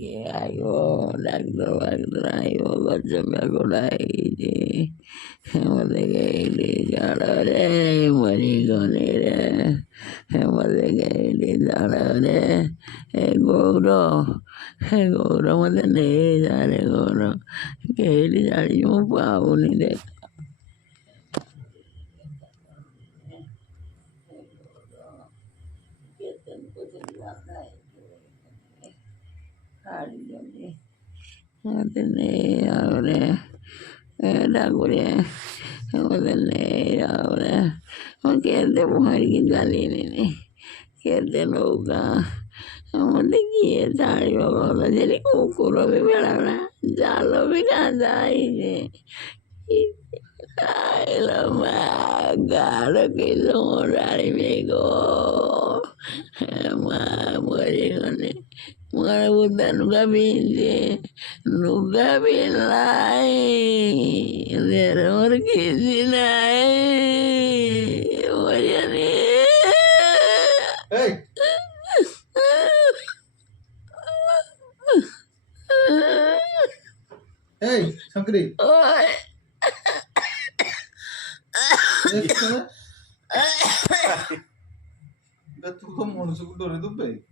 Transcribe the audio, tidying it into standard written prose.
ayo doctor ayo macam aku lagi mati ini jalan mari kone mati ini jalan guru mati ini jalan guru ini jalan jumpa ini deh Matene ahora la guria matene ahora aunque de mujer que galene que de loca amore que sai yo la dele cucuro me la ya lo vi dai ay la maga lo que son amigo ma muere Mwana buta nuga bilai, lera orkisi nai, wajani. Hey, hey, Shankari. Oi, Itu kamu mau nusuk dulu itu baik.